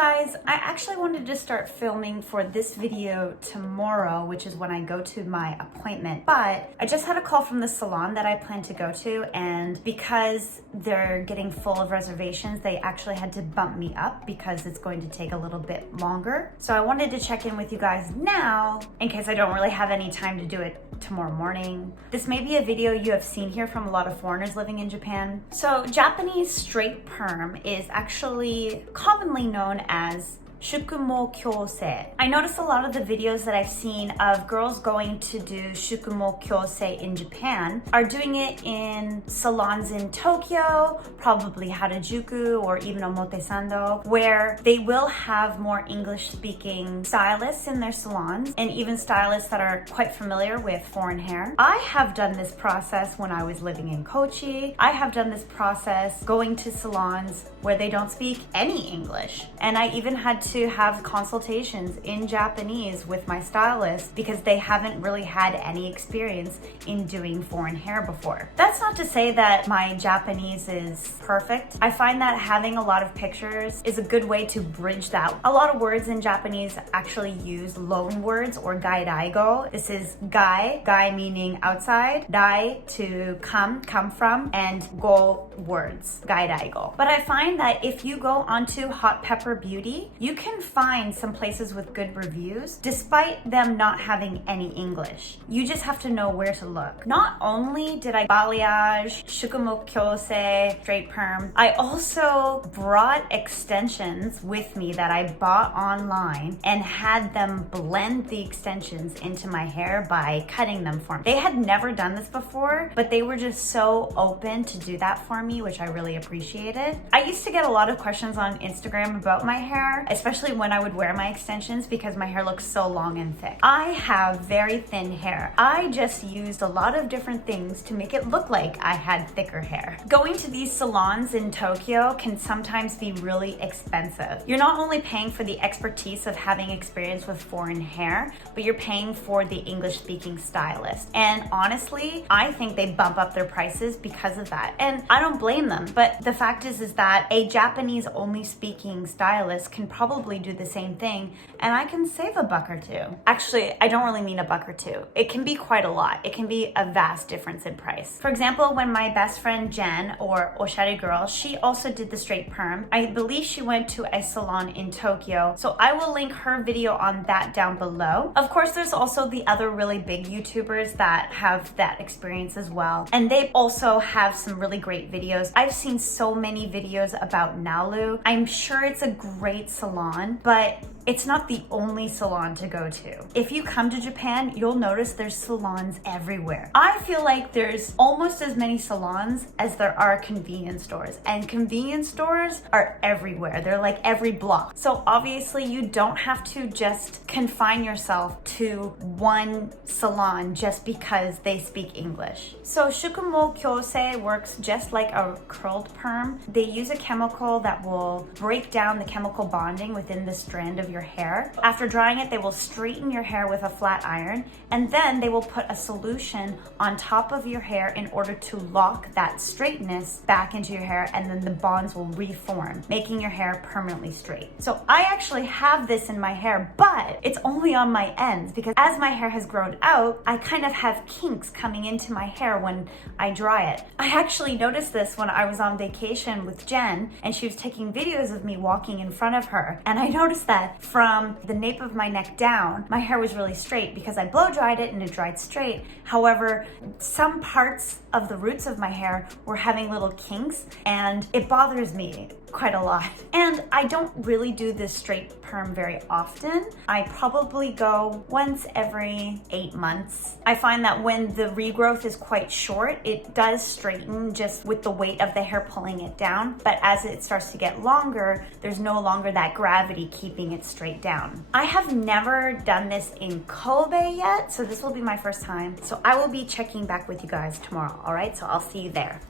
guys, I actually wanted to start filming for this video tomorrow, which is when I go to my appointment, but I just had a call from the salon that I plan to go to, and because they're getting full of reservations, they actually had to bump me up because it's going to take a little bit longer. So I wanted to check in with you guys now in case I don't really have any time to do it tomorrow morning. This may be a video you have seen here from a lot of foreigners living in Japan. So Japanese straight perm is actually commonly known as Shikumo Kyosei. I noticed a lot of the videos that I've seen of girls going to do Shikumo Kyosei in Japan are doing it in salons in Tokyo, probably Harajuku or even Omotesando, where they will have more English-speaking stylists in their salons and even stylists that are quite familiar with foreign hair. I have done this process when I was living in Kochi. I have done this process going to salons where they don't speak any English. And I even had to have consultations in Japanese with my stylist because they haven't really had any experience in doing foreign hair before. That's not to say that my Japanese is perfect. I find that having a lot of pictures is a good way to bridge that. A lot of words in Japanese actually use loan words or gaidaigo. This is gai meaning outside, dai to come from, and go words, gaidaigo. But I find that if you go onto Hot Pepper Beauty, you can find some places with good reviews despite them not having any English. You just have to know where to look. Not only did I balayage, Shikumo Kyosei, straight perm, I also brought extensions with me that I bought online and had them blend the extensions into my hair by cutting them for me. They had never done this before, but they were just so open to do that for me, which I really appreciated. I used to get a lot of questions on Instagram about my hair, especially when I would wear my extensions because my hair looks so long and thick. I have very thin hair. I just used a lot of different things to make it look like I had thicker hair. Going to these salons in Tokyo can sometimes be really expensive. You're not only paying for the expertise of having experience with foreign hair, but you're paying for the English-speaking stylist. And honestly, I think they bump up their prices because of that. And I don't blame them, but the fact is that a Japanese-only speaking stylist can probably do the same thing, and I can save a buck or two. Actually, I don't really mean a buck or two. It can be quite a lot. It can be a vast difference in price. For example, when my best friend Jen, or Osharegirl, she also did the straight perm. I believe she went to a salon in Tokyo, so I will link her video on that down below. Of course, there's also the other really big YouTubers that have that experience as well, and they also have some really great videos. I've seen so many videos about Nalu. I'm sure it's a great salon, but it's not the only salon to go to. If you come to Japan, you'll notice there's salons everywhere. I feel like there's almost as many salons as there are convenience stores, and convenience stores are everywhere. They're like every block. So obviously you don't have to just confine yourself to one salon just because they speak English. So Shikumo Kyosei works just like a curled perm. They use a chemical that will break down the chemical bonding within the strand of your hair. After drying it, they will straighten your hair with a flat iron, and then they will put a solution on top of your hair in order to lock that straightness back into your hair, and then the bonds will reform, making your hair permanently straight. So I actually have this in my hair, but it's only on my ends because as my hair has grown out, I kind of have kinks coming into my hair when I dry it. I actually noticed this when I was on vacation with Jen, and she was taking videos of me walking in front of her, and I noticed that from the nape of my neck down, my hair was really straight because I blow dried it and it dried straight. However, some parts of the roots of my hair were having little kinks, and it bothers me quite a lot. And I don't really do this straight perm very often. I probably go once every 8 months. I find that when the regrowth is quite short, it does straighten just with the weight of the hair pulling it down. But as it starts to get longer, there's no longer that gravity keeping it straight down. I have never done this in Kobe yet, so this will be my first time. So I will be checking back with you guys tomorrow, all right? So I'll see you there.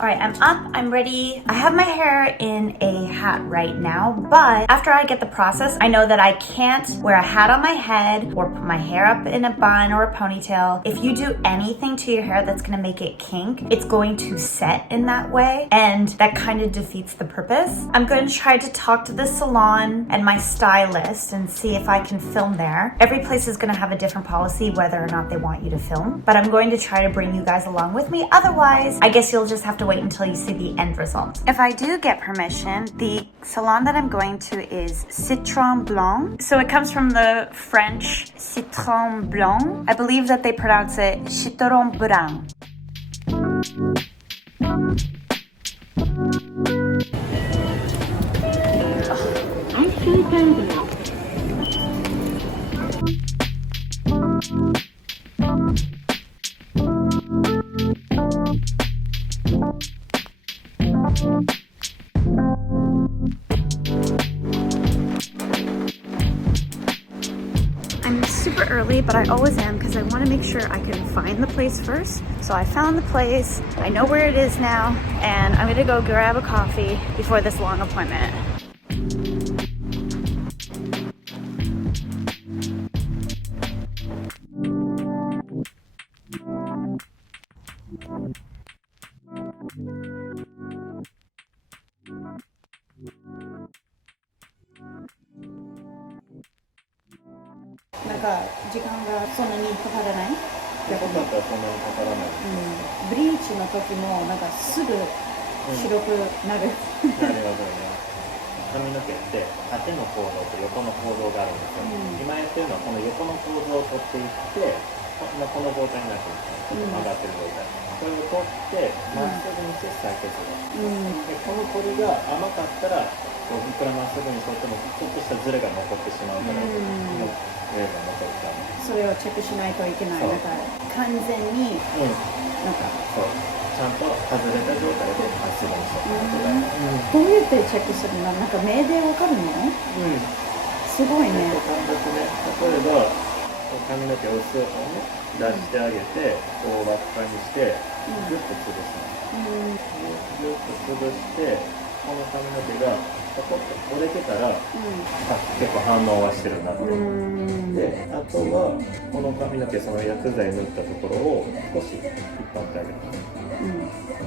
All right, I'm up, I'm ready. I have my hair in a hat right now, but after I get the process, I know that I can't wear a hat on my head or put my hair up in a bun or a ponytail. If you do anything to your hair that's gonna make it kink, it's going to set in that way, and that kind of defeats the purpose. I'm going to try to talk to the salon and my stylist and see if I can film there. Every place is gonna have a different policy whether or not they want you to film, but I'm going to try to bring you guys along with me. Otherwise, I guess you'll just have to wait until you see the end result. If I do get permission, the salon that I'm going to is Citron Blanc. So it comes from the French Citron Blanc. I believe that they pronounce it Citron Blanc. I'm super early, but I always am because I want to make sure I can find the place first. So I found the place, I know where it is now, and I'm gonna go grab a coffee before this long appointment.なんか時間がそんなにかからない？逆だったらそんなにかからない。ブリーチの時もなんかすぐ白くなる。なるほどね。髪の毛って縦の構造と横の構造があるんですよ。今やってるのはこの横の構造を取っていって、この状態になってるんですよ。ちょっと曲がってる状態。これを取ってまっすぐにして再結合。でこの彫りが甘かったら、こういくらまっすぐに沿ってもちょっとしたズレが残ってしまうから、ズレが残っちゃう。それをチェックしないといけない。だから完全になんかそうちゃんと外れた状態でまっすぐに沿ってどうやってチェックするの？なんか目でわかるの？すごいね。感覚ね。例えば髪の毛を薄い方をね出してあげて、こう輪っかにしてギュッと潰すの。ギュッと潰して、この髪の毛がポコッと折れてたら、結構反応はしてるなって。で、あとはこの髪の毛その薬剤塗ったところを少し引っ張ってあげる。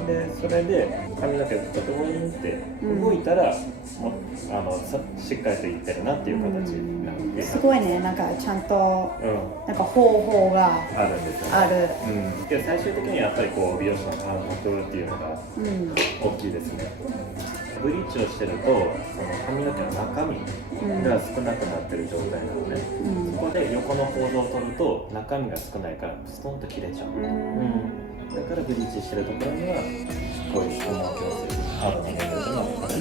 で、それで髪の毛がちょっとウィーンって動いたら、しっかりといってるなっていう形になって。すごいね。なんかちゃんとなんか方法があるんですよね。ある。で最終的にはやっぱりこう美容師の感覚っていうのが大きいですね。ブリーチをしてるとその髪の毛の中身が少なくなってる状態なのね。そこで横の構造を取ると中身が少ないからストンと切れちゃう。だからブリーチしてるところにはこういう縮毛矯正ハードなメニューがある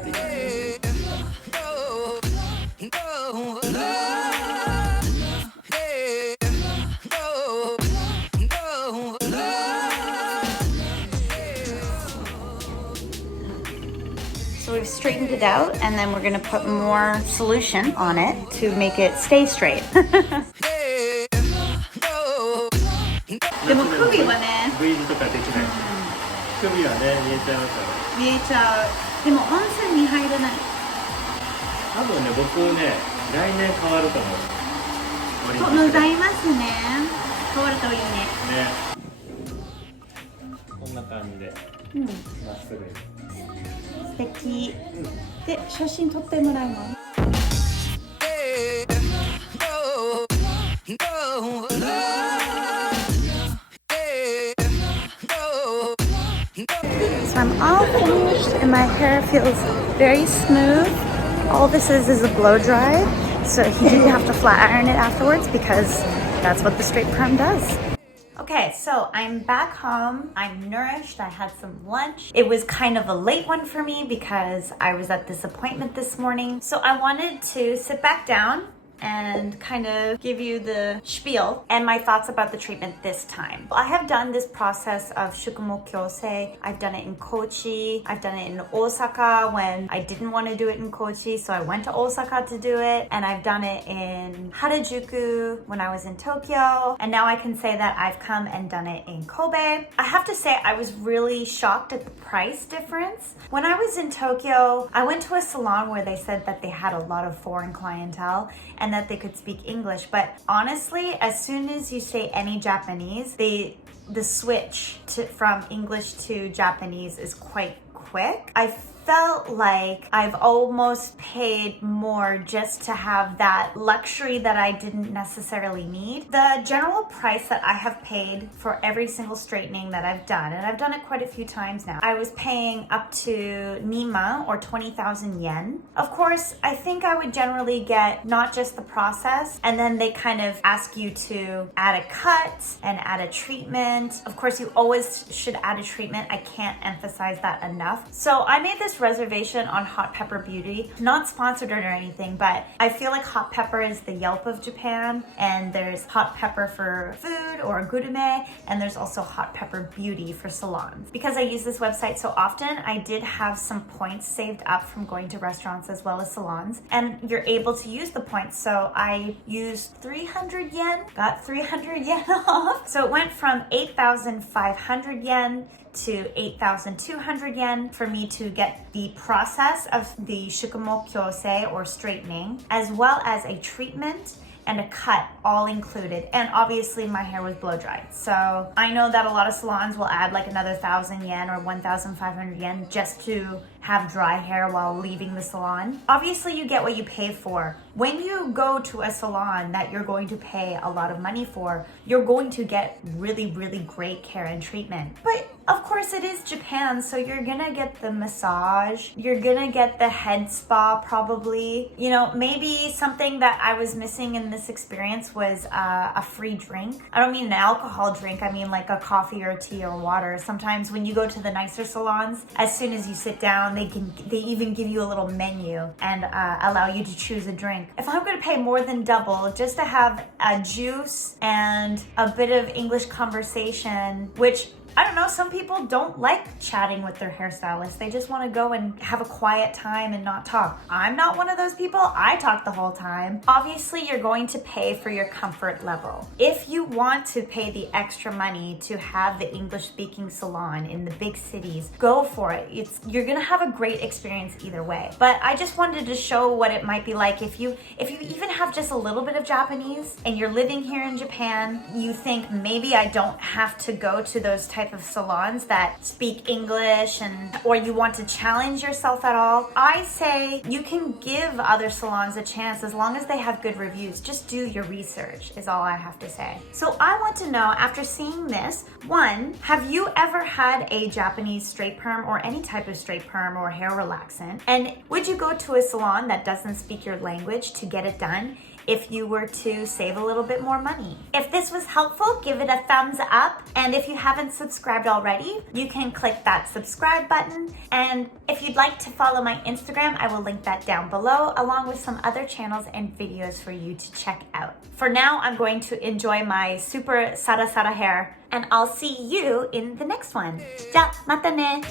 っていう。So we've straightened it out, and then we're gonna put more solution on it to make it stay straight. でも首はね、 V 字とかできない。首はね、見えちゃうから。見えちゃう。でも温泉に入らない。多分ね、僕ね、来年変わると思う。とございますね。変わるといいね。こんな感じで、まっすぐに。素敵。で、写真撮ってもらうの？So I'm all finished and my hair feels very smooth. All this is a blow dry, so you didn't have to flat iron it afterwards because that's what the straight perm does. Okay, so I'm back home. I'm nourished. I had some lunch. It was kind of a late one for me because I was at this appointment this morning. So I wanted to sit back down and kind of give you the spiel and my thoughts about the treatment this time. I have done this process of縮毛矯正. I've done it in Kochi. I've done it in Osaka when I didn't want to do it in Kochi, so I went to Osaka to do it. And I've done it in Harajuku when I was in Tokyo. And now I can say that I've come and done it in Kobe. I have to say I was really shocked at the price difference. When I was in Tokyo, I went to a salon where they said that they had a lot of foreign clientele and that they could speak English. But honestly, as soon as you say any Japanese, the switch from English to Japanese is quite quick. I felt like I've almost paid more just to have that luxury that I didn't necessarily need. The general price that I have paid for every single straightening that I've done, and I've done it quite a few times now, I was paying up to Nima or 20,000 yen. Of course, I think I would generally get not just the process, and then they kind of ask you to add a cut and add a treatment. Of course, you always should add a treatment. I can't emphasize that enough. So I made this reservation on Hot Pepper Beauty. Not sponsored or anything, but I feel like Hot Pepper is the Yelp of Japan, and there's Hot Pepper for food or gourmet, and there's also Hot Pepper Beauty for salons. Because I use this website so often, I did have some points saved up from going to restaurants as well as salons, and you're able to use the points. So I used 300 yen, got 300 yen off. So it went from 8,500 yen to 8,200 yen for me to get the process of the縮毛矯正or straightening, as well as a treatment and a cut all included. And obviously my hair was blow dried. So I know that a lot of salons will add like another 1,000 yen or 1,500 yen just to have dry hair while leaving the salon. Obviously you get what you pay for. When you go to a salon that you're going to pay a lot of money for, you're going to get really, really great care and treatment. But of course it is Japan, so you're gonna get the massage, you're gonna get the head spa probably. You know, maybe something that I was missing in this experience was a free drink. I don't mean an alcohol drink, I mean like a coffee or tea or water. Sometimes when you go to the nicer salons, as soon as you sit down, they even give you a little menu and allow you to choose a drink. If I'm gonna pay more than double just to have a juice and a bit of English conversation, which I don't know, some people don't like chatting with their hairstylist. They just want to go and have a quiet time and not talk. I'm not one of those people. I talk the whole time. Obviously, you're going to pay for your comfort level. If you want to pay the extra money to have the English-speaking salon in the big cities, go for it. You're gonna have a great experience either way. But I just wanted to show what it might be like if you even have just a little bit of Japanese and you're living here in Japan, you think maybe I don't have to go to those type of salons that speak English, or you want to challenge yourself at all. I say you can give other salons a chance as long as they have good reviews. Just do your research is all I have to say. So I want to know, after seeing this, one, have you ever had a Japanese straight perm or any type of straight perm or hair relaxant? And would you go to a salon that doesn't speak your language to get it done if you were to save a little bit more money? If this was helpful, give it a thumbs up. And if you haven't subscribed already, you can click that subscribe button. And if you'd like to follow my Instagram, I will link that down below, along with some other channels and videos for you to check out. For now, I'm going to enjoy my super sara sara hair, and I'll see you in the next one. じゃ、またね!